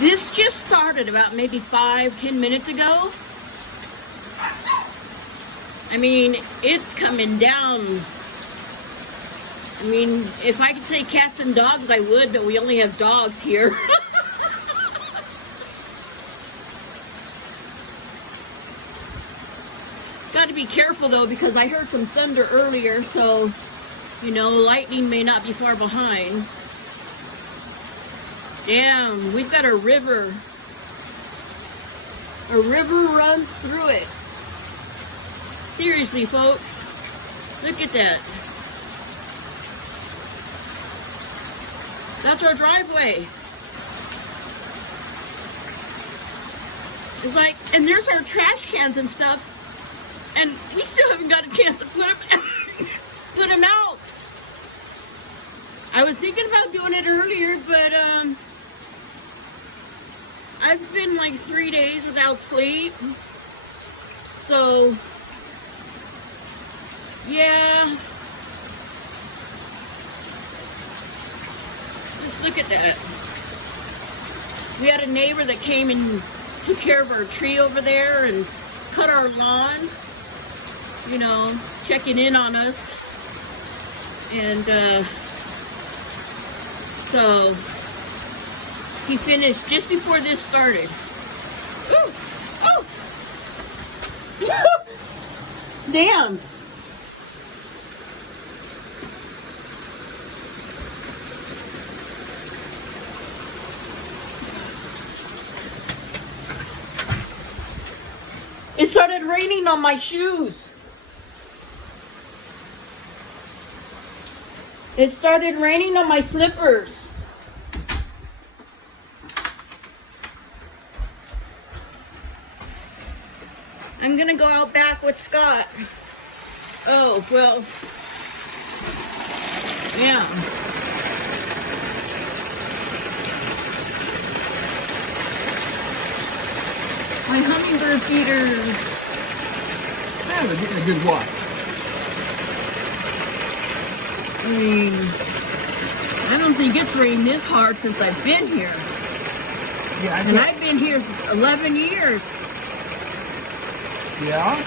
This just started about maybe 5-10 minutes ago. I mean, it's coming down. I mean, if I could say cats and dogs, I would, but we only have dogs here. Got to be careful though, because I heard some thunder earlier, so, you know, lightning may not be far behind. Damn, we've got a river. A river runs through it. Seriously, folks, look at that. That's our driveway. It's like, and there's our trash cans and stuff, and we still haven't got a chance to put them out. I was thinking about doing it earlier, but I've been like 3 days without sleep, so yeah. Just look at that. We had a neighbor that came and took care of our tree over there and cut our lawn, you know, checking in on us. And so he finished just before this started. Ooh! Oh! Damn! It started raining on my shoes. It started raining on my slippers. I'm gonna go out back with Scott. Oh, well, yeah. My hummingbird feeders. Yeah, they're getting a good watch. I mean, I don't think it's rained this hard since I've been here. Yeah, and I've been here 11 years. Yeah?